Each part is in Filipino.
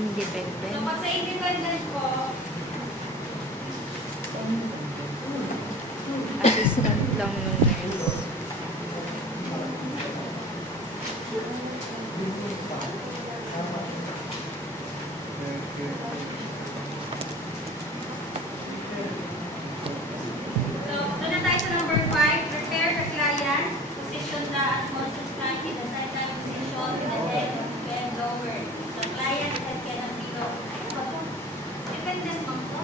independent. So, pag sa independent po, assistant lang ng nurse. so, doon na tayo sa number 5. Prepare the client. Position the unconscious client in the sideline position with the head bent lower. The client head cannot be low. Dependent mo po.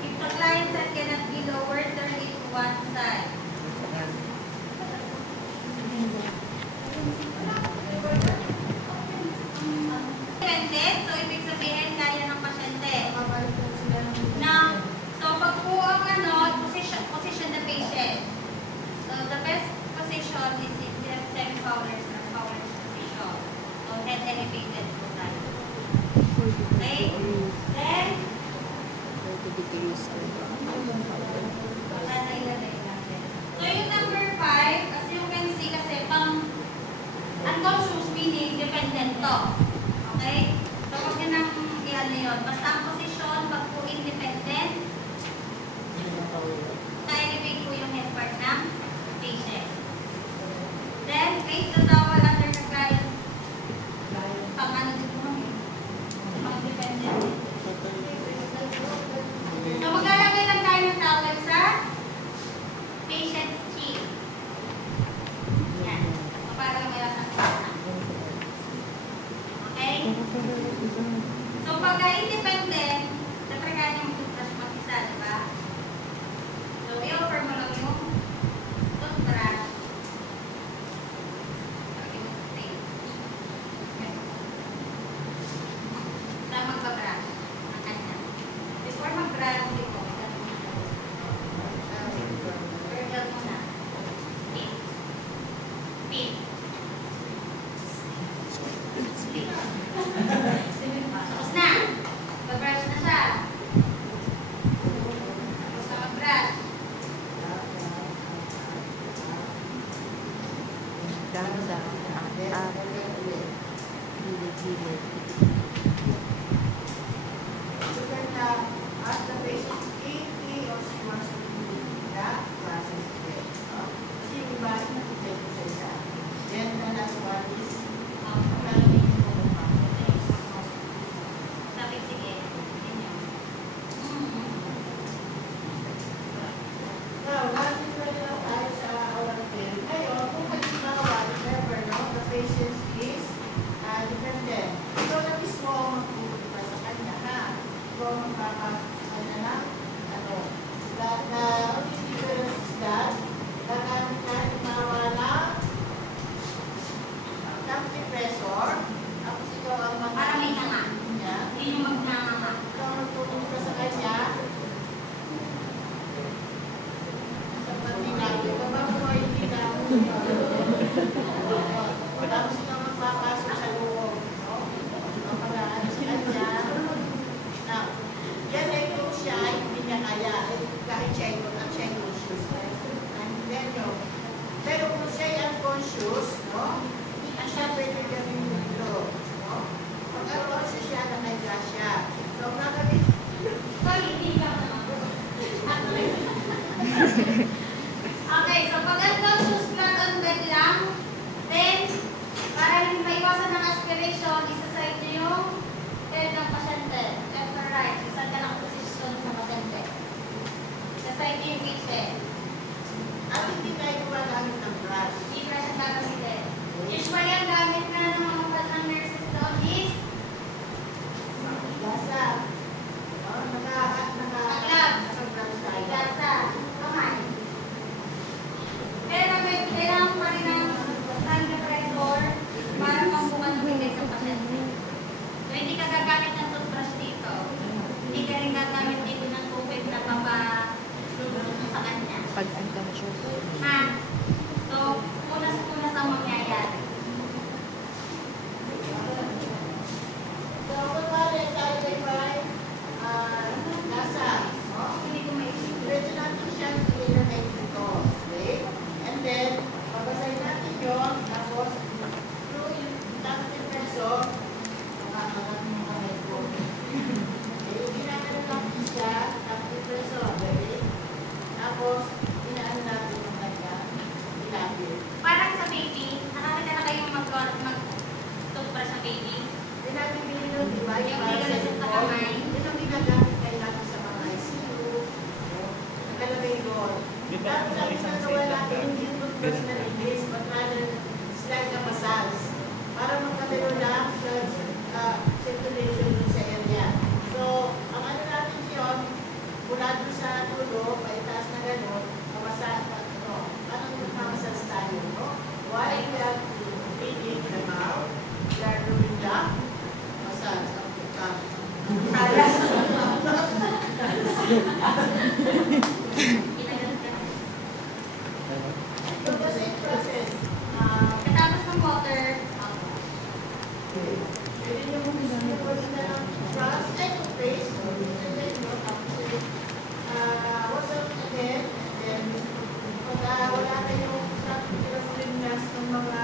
If the client head cannot be lower, turn it to one side. Dependent, so ibig sabihin kaya ng pasyente. So pag po ang position the patient. So the best position is in semi-Fowler's or Fowler's position. So head elevated po tayo. Okay? Then, so yung number 5, as you can see kasi pang unconscious meaning dependent to. Okay? So huwag nyo nang i-ano yun. Basta ang posisyon, pag po independent, na-elevate po yung head part ng patient. Then, place the towel under the client. Pang ano dito mo? Pang dependent. So maglalagay lang tayo ng towel sa patient's cheek. Yan. So para lang may lasang kasa. Okay? So, pagka independent, siyempre kaya yung toothbrush mag-isa, diba? So, i-offer mo lang yung toothbrush. Sa magbabrush. Ang kanya. Before mag-brush, hindi ko. Virgil muna. Spit. Spit. Spit. Tapos na. Mag-brush na siya. Tapos na mag-brush. Danza. Gilid-gilid. Ask the patient if he or she wants to do that process today. Kasi yung iba, nakikita ko sa isa. Then the last one is malamig mo kung Sabi, sige. Ganyan. now, natin pwede lang tayo sa oral care. Ngayon, kung halimbawa, remember, no, the patient is dependent. So, na mismo ang magpupunta sa kanya, ha? So, magpapasok sa kanya na, ano, na only difference is that, gagamit na halimbawa na pressure, tapos ikaw ang Para may nanga. niya. Hindi nyo magnanganga. Ikaw ang magpupunta sa kanya. Sa pagdinabi, kapag mo ay hindi na tapos ikaw magpapasok sa loob. No? Mapagaan sa kanya. Now, yan ay kung siya ay hindi niya kaya. Kahit siya ay unconscious. Pero kung siya ay unconscious, no? Hindi siya pwede gawin dito. No? Pag unconscious siya, nakahiga siya. So, nakabit. Sorry, hindi lang naman. Okay, so pag unconscious flat on bed lang, then, para maiwasan ng aspiration, isa-side nyo yung head ng pasyente. Left or right. Isa ka ng position sa pasyente. Isa-side nyo yung patient. At hindi tayo gumagamit ng brush. Hindi pa siya gagamitin. Usually, ang gamit na ng mga nurses doon is Gasa. Naka-brush tayo. gasa, kamay. Pero kailangan pa rin ng hand pressure para pambukan ng bigay sa pasyente. So, hindi ka gagamit ng toothbrush dito. Hindi ka rin gagamit dito ng tubig na papalulunod mo sa kanya. Pag unconscious. Ha? So, punas-punas ang mangyayari. So, kunwari tayo ay may gasa. No? Hindi ko maisip. Pwede natin siyang ilagay dito. Okay? And then, babasahin natin yun. Tapos, ganon. Dapat lang na nawala hindi toothbrush na release, but rather it's like a massage. Para magkatayo lang sa circulation sa area. So, ang ano natin yun, mula doon sa tulo, paitaas na gano'n, parang mamasas tayo, no? While we are breathing the mouth, we are doing the massage of the tongue. So, the same process. Katapos ng water, Pwede nyo mong gusto na ng brush and toothpaste, and then, no, tapos, wash out again, and then, pag wala kayong pinag-cleanliness ng mga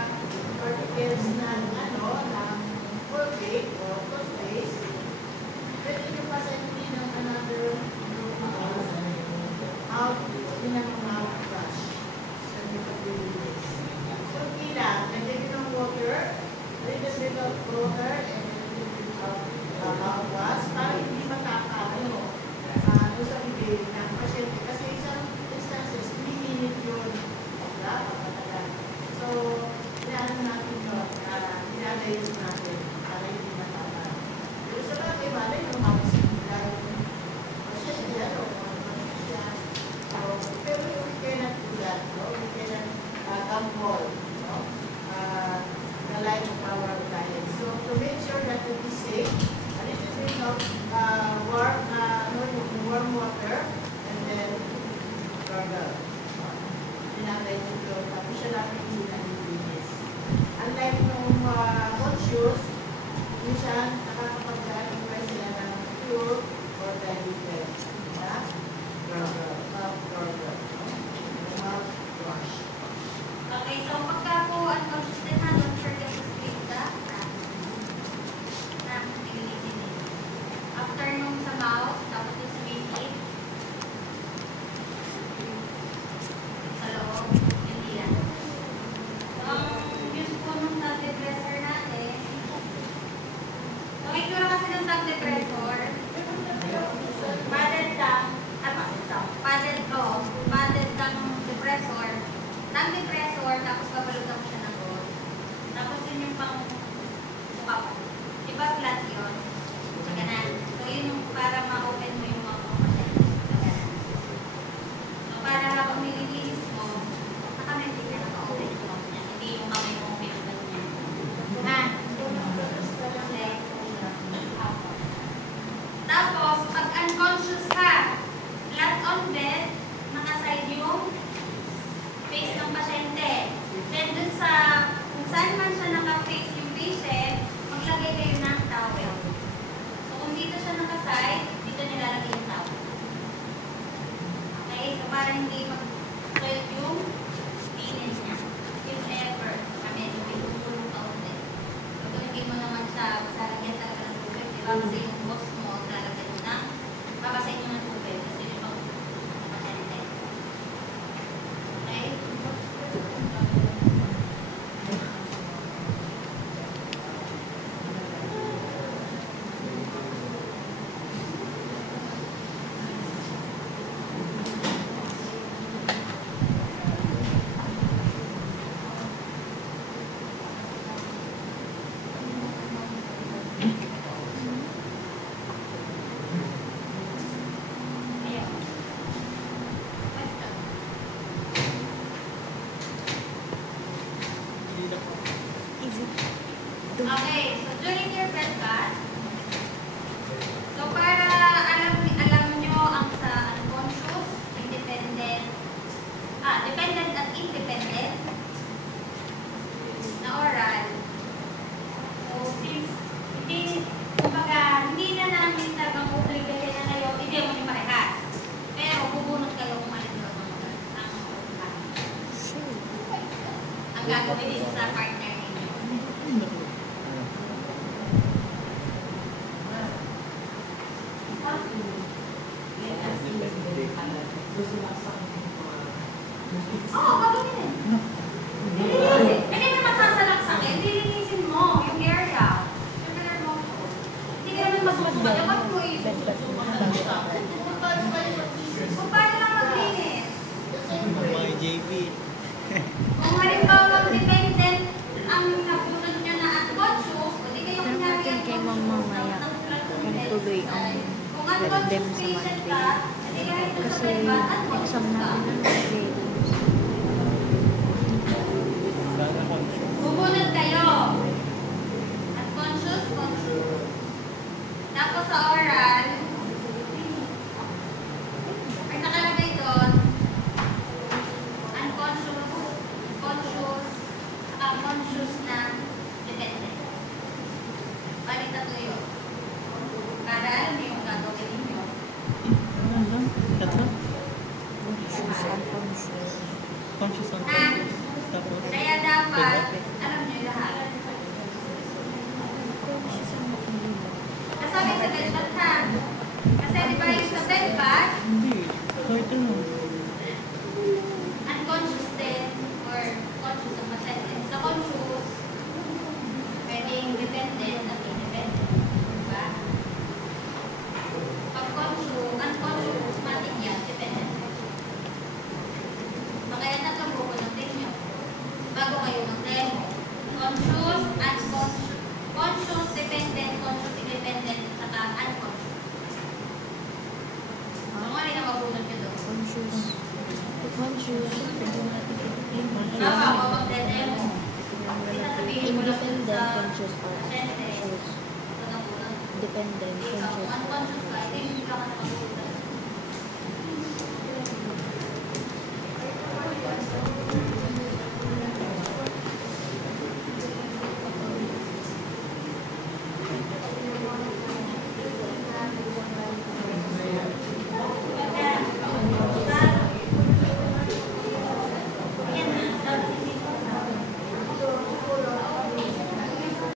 particles na, ng Colgate o toothpaste, pwede nyo pasensya ng another mouth, mouthbrush. So, nyo pag-release. So, kila, lagyan nyo ng water, a little bit of water, and a little bit of mouthwash, para hindi matakaw, doon sa bibig ng pasyente. Kasi isang instances, 3 minutes yun. So, inaano natin yun, inalayon natin, para hindi matakaw. Pero sa bagay, malay yung makasimula yung pasyente, pero we cannot do that, no? We cannot gamble, no? The life of our diet. So, to make sure that it is safe, a little bit of warm water, and then gargle. Pinatay nito, tapos siya natin yung nalilinis. Unlike nung conscious, minsan nakakapagkain pa sila ng pure or diluted. Gargle. Gargle. Mouthwash. okay, so pagka po unconscious din na, don't forget to sleep the after nung sa mouth, tapos yung sa bibig, sa loob, hindi yan. So, ang use po nung tongue depressor natin, so itsura kasi ng tongue depressor, padded lang, padded lang depressor, tongue depressor, tapos babalutan mo siya ng gold. Tapos yun yung pang mukha mo. Diba flat yun? Ganun. So yun yung para ma-open mo yung mga ganun. So para habang nililinis mo, nakamenti ka na ma-open mo. Hindi yung kamay mo pinagdan niya. Ha? Tapos, pag unconscious ka, flat on bed, nakaside yung face ng pasyente. Then dun sa, kung saan man siya naka-face yung patient, maglagay kayo ng towel. So kung dito siya naka-side, dito nilalagay yung towel. Okay? So para hindi mag-swell yung linen niya. Yung effort, kami, may tutulong ka ulit. So kung hindi mo naman siya lalagyan talaga ng tubig, diba? Kasi yung boss mo, lalagyan mo ng, babasahin mo ng tubig. Kasi yung pag-tutulong sa pasyente. Okay? Ayun. Question. Okay, so during your breath so para alam nyo ang sa unconscious, dependent at independent na oral. So since hindi na namin talagang obligation na kayo, hindi mo yung parehas. Pero bubunot kayo kung alin doon ang gagawin din sa partner ninyo. Oo, gagawin eh. Hindi naman sasalaksakin, lilinisin mo yung area. Circular motion. Hindi ka naman masusukat. Dapat mo i-susukat lang siya. Kung paano lang maglinis. problem conscious sa patient Monday. ka, hindi kahit sa Kasi bedband, exam unconscious ka. namin ng Monday. Bumunod kayo. Unconscious, conscious. Tapos sa oral, may nakalagay doon, unconscious, conscious, conscious na dependent. Balik tatlo yun. Para alam niyo yung gagawin ninyo. Conscious, unconscious. Conscious ang Ha? tapos. Kaya dapat, alam niyo lahat. Conscious ang makulilang. Kasabi sa bedband ha. Kasi di ba yung sa bedband, Hindi. Kahit ano. unconscious din or conscious ang pasyente. Sa conscious, pwedeng dependent at independent. Diba? Pag conscious, unconscious, matik yan, dependent. So, kaya nagkabukunutin nyo. Bago kayo mag-demo. Conscious, unconscious. Conscious, dependent, conscious, independent, saka unconscious. So, kung ano yung mabunod nyo doon? Conscious. Conscious. Pwede natin i-demo. Tama, kung mag-demo. Sasabihin mo lang dun Independent, sa conscious, or pasyente. conscious. Ito na muna. Dependent, Ikaw, conscious. unconscious ka, hindi ka nakabulog.